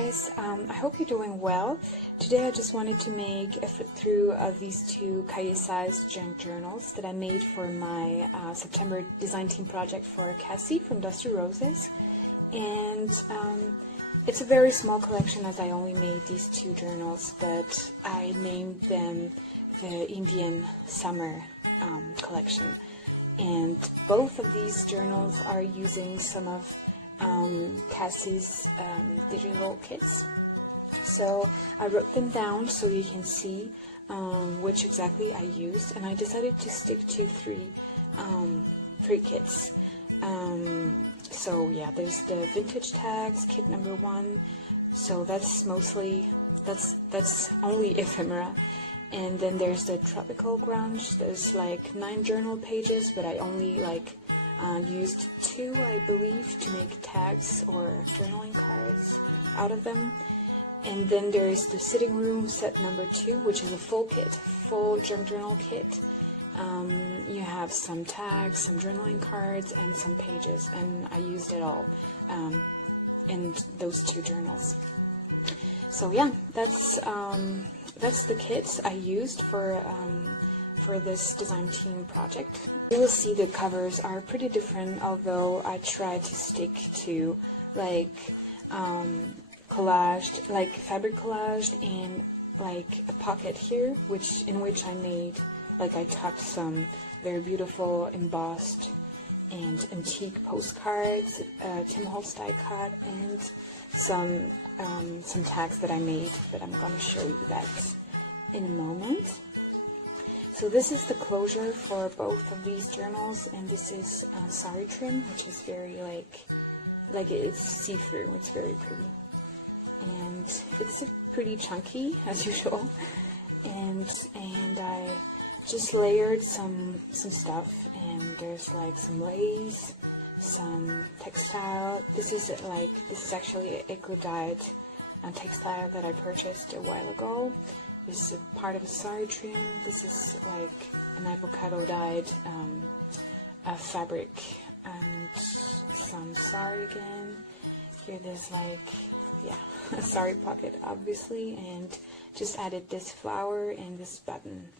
guys, I hope you're doing well. Today I just wanted to make a flip through of these two cahier size junk journals that I made for my September design team project for Cassie from Dusty Roses. And it's a very small collection as I only made these two journals, but I named them the Indian Summer collection. And both of these journals are using some of Cassie's digital kits. So I wrote them down so you can see which exactly I used, and I decided to stick to three kits. So yeah, there's the vintage tags, kit number 1. So that's only ephemera. And then there's the tropical grunge. There's like 9 journal pages, but I only used 2, I believe, to make tags or journaling cards out of them. And then there's the sitting room set number 2, which is a full kit, full junk journal kit. You have some tags, some journaling cards, and some pages, and I used it all in those 2 journals. So yeah, that's the kits I used for this design team project. You will see the covers are pretty different, although I tried to stick to collaged, like fabric collaged, and like a pocket here, in which I made, I tucked some very beautiful embossed and antique postcards, Tim Holtz die cut, and some tags that I made, but I'm going to show you that in a moment. So this is the closure for both of these journals, and this is sari trim, which is very it's see-through. It's very pretty, and it's pretty chunky as usual. And I just layered some stuff, and there's some lace, some textile. This is actually an eco-dyed textile that I purchased a while ago. This is a part of a sari trim. This is an avocado dyed fabric, and some sari again. Here there's a sari pocket, obviously, and just added this flower and this button.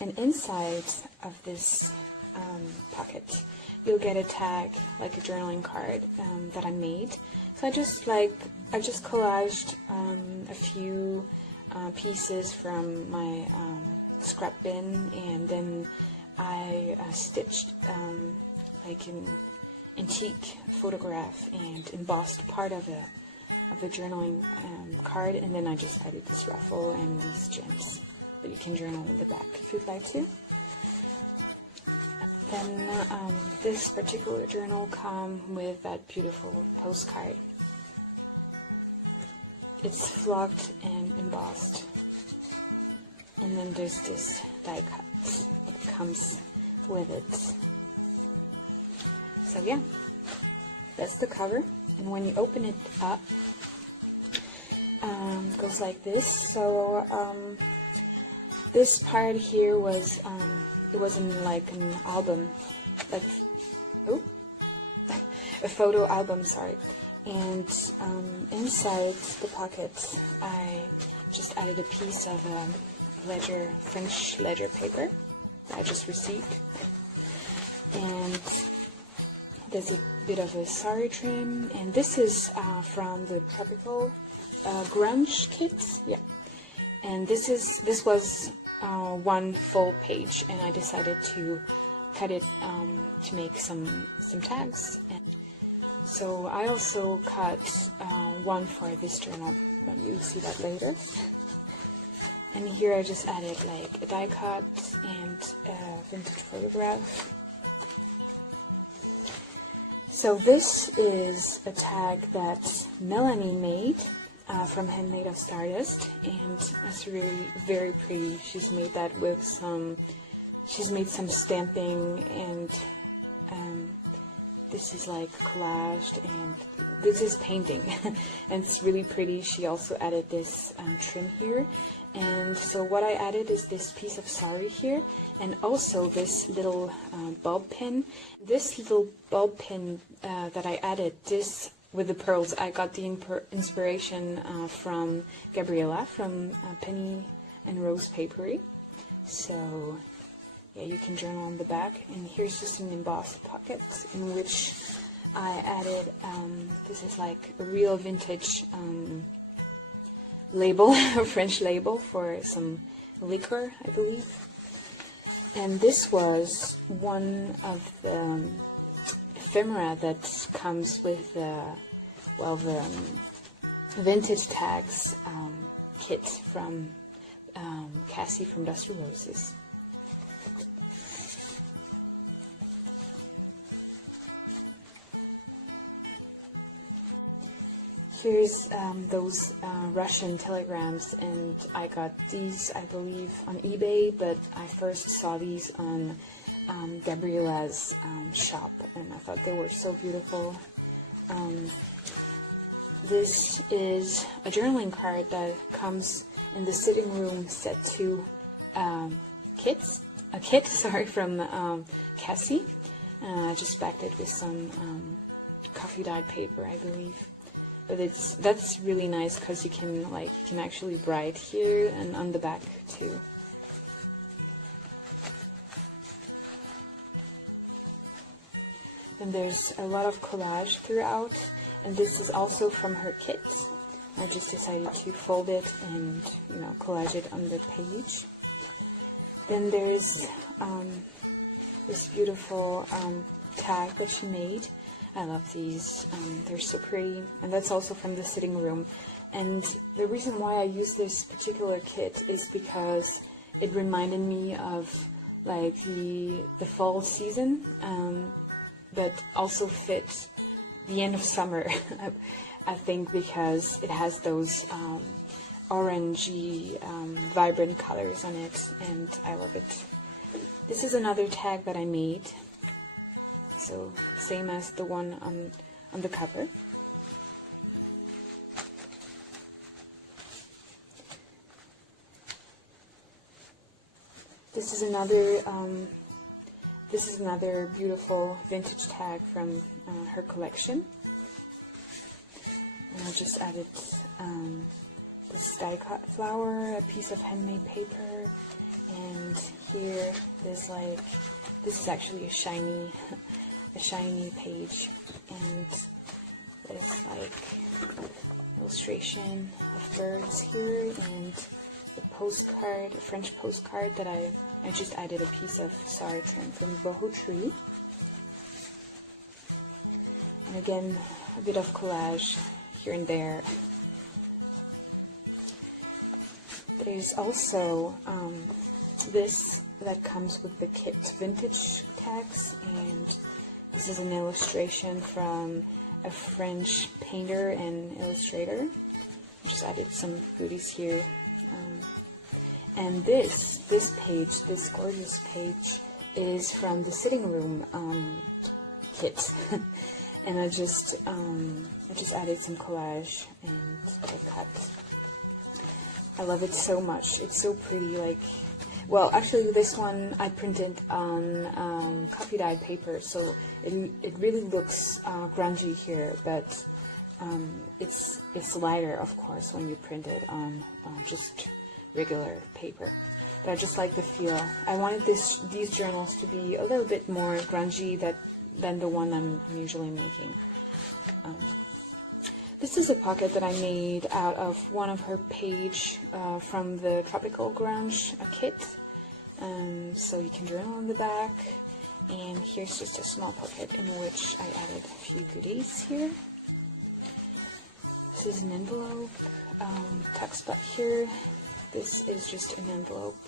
And inside of this pocket, you'll get a tag, a journaling card that I made. So I just collaged a few pieces from my scrap bin, and then I stitched an antique photograph and embossed part of a journaling card, and then I just added this ruffle and these gems that you can journal in the back if you'd like to. Then this particular journal comes with that beautiful postcard. It's flocked and embossed, and then there's this die cut that comes with it. So yeah, that's the cover, and when you open it up, it goes like this. So this part here was it was in an album, a photo album, sorry. And inside the pocket, I just added a piece of French ledger paper that I just received. And there's a bit of a sari trim, and this is from the tropical grunge kit. Yeah, and this was 1 full page, and I decided to cut it to make some tags. And so I also cut 1 for this journal, but you'll see that later. And here I just added a die cut and a vintage photograph. So this is a tag that Melanie made from Handmade of Stardust, and it's really very pretty. She's made that with she's made some stamping, and this is collaged, and this is painting, and it's really pretty. She also added this trim here, and so what I added is this piece of sari here, and also this little bulb pin. This little bulb pin that I added, this with the pearls. I got the inspiration from Gabriella from Penny and Rose Papery. So yeah, you can journal on the back. And here's just an embossed pocket in which I added, this is like a real vintage label, a French label for some liquor, I believe. And this was one of the ephemera that comes with the vintage tags kit from Cassie from Dusty Roses. Here's those Russian telegrams, and I got these, I believe, on eBay, but I first saw these on Gabriella's shop, and I thought they were so beautiful. This is a journaling card that comes in the sitting room set 2 kit, sorry, from Cassie. I just backed it with some coffee dyed paper, I believe. But that's really nice because you can actually write here and on the back too. And there's a lot of collage throughout, and this is also from her kit. I just decided to fold it and collage it on the page. Then there's this beautiful tag that she made. I love these, they're so pretty, and that's also from the sitting room. And the reason why I use this particular kit is because it reminded me of like the fall season, but also fit the end of summer. I think because it has those orangey, vibrant colors on it, and I love it. This is another tag that I made. So same as the one on the cover. This is another beautiful vintage tag from her collection. And I just added this die-cut flower, a piece of handmade paper, and here this is actually a shiny page, and there's like illustration of birds here, and the postcard, a French postcard that I just added a piece of sartrein from Boho Tree, and again a bit of collage here and there. There's also this that comes with the kit vintage tags, and this is an illustration from a French painter and illustrator. I just added some goodies here. And this page, this gorgeous page, is from the sitting room kit. And I just added some collage and I cut. I love it so much. It's so pretty. Well, actually, this one I printed on coffee dyed paper, so it really looks grungy here, but it's lighter, of course, when you print it on just regular paper. But I just like the feel. I wanted these journals to be a little bit more grungy than the one I'm usually making. This is a pocket that I made out of one of her page from the Tropical Grunge kit. So you can journal on the back. And here's just a small pocket in which I added a few goodies here. This is an envelope, tuck spot here. This is just an envelope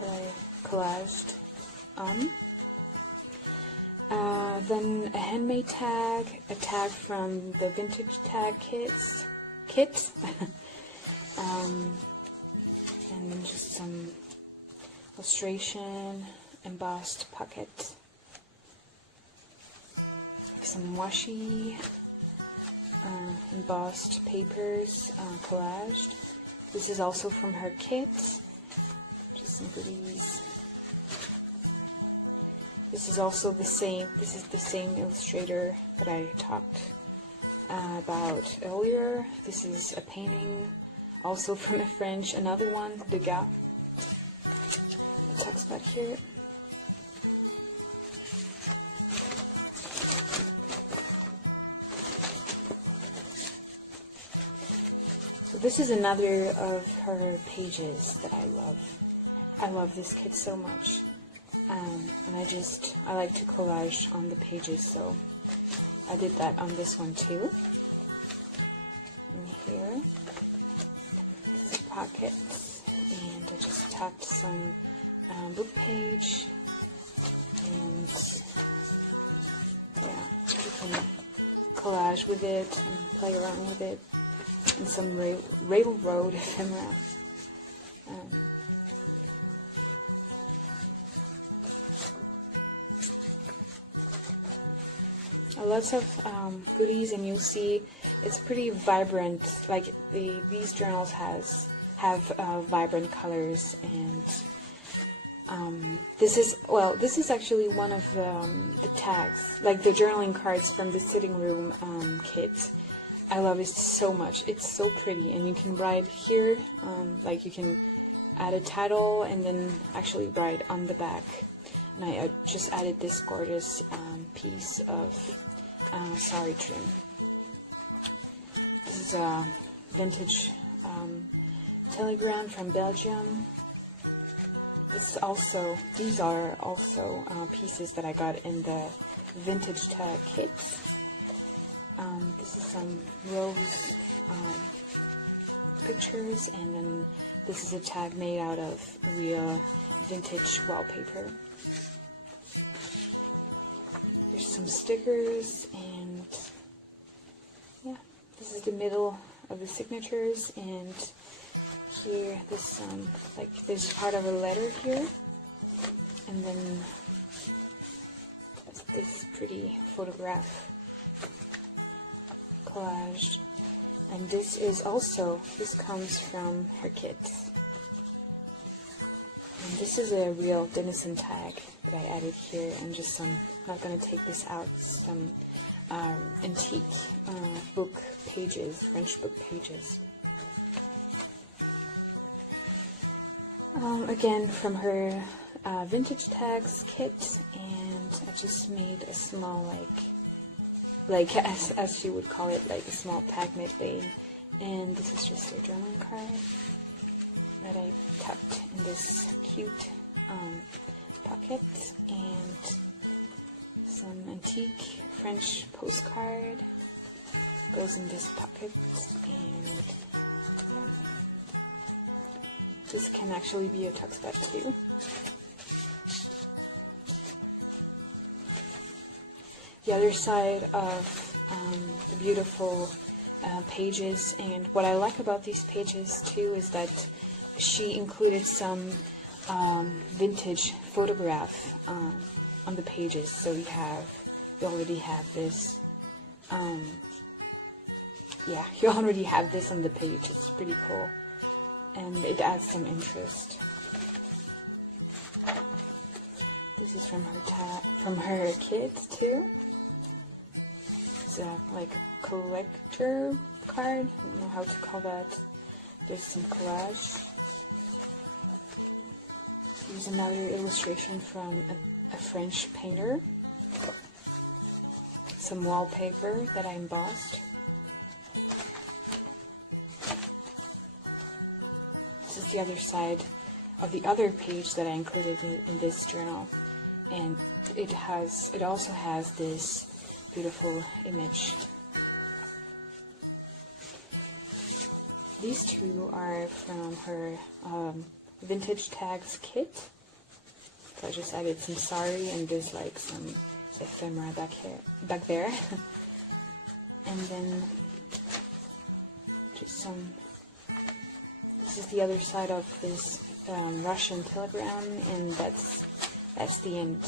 that I collaged on. Then a handmade tag, a tag from the vintage tag kit, and just some illustration, embossed pocket, some washi, embossed papers, collaged. This is also from her kit, just some goodies. This is also the same. This is the same illustrator that I talked about earlier. This is a painting, also from a French, another one, Degas. It talks about here. So this is another of her pages that I love. I love this kit so much. And I like to collage on the pages, so I did that on this one too. And here, this is pockets, and I just tacked some book page, and yeah, you can collage with it and play around with it, and some railroad ephemera. Lots of goodies, and you'll see it's pretty vibrant. Like these journals have vibrant colors, and this is actually one of the tags, like the journaling cards from the sitting room kit. I love it so much. It's so pretty, and you can write here, like you can add a title and then actually write on the back. And I just added this gorgeous piece of sari trim. This is a vintage telegram from Belgium. These are also pieces that I got in the vintage tag kit. This is some rose pictures, and then this is a tag made out of real vintage wallpaper. There's some stickers, and yeah, this is the middle of the signatures, and here there's part of a letter here, and then this pretty photograph collage, and this comes from her kit. And this is a real Denison tag that I added here, and just some, not going to take this out, some antique book pages, French book pages. Again, from her vintage tags kit, and I just made a small, like as she would call it, like a small tag medley. And this is just a journaling card that I tucked in this cute pocket, and some antique French postcard goes in this pocket, and yeah, this can actually be a tuck spot too. The other side of the beautiful pages, and what I like about these pages too is that she included some vintage photograph on the pages, so you already have this. Yeah, you already have this on the page. It's pretty cool, and it adds some interest. This is from her kids too. It's like a collector card. I don't know how to call that. There's some collage. Here's another illustration from a French painter. Some wallpaper that I embossed. This is the other side of the other page that I included in this journal, and it also has this beautiful image. These two are from her vintage tags kit. So I just added some sari, and there's like some ephemera back there. And then just some. This is the other side of this Russian telegram, and that's the end.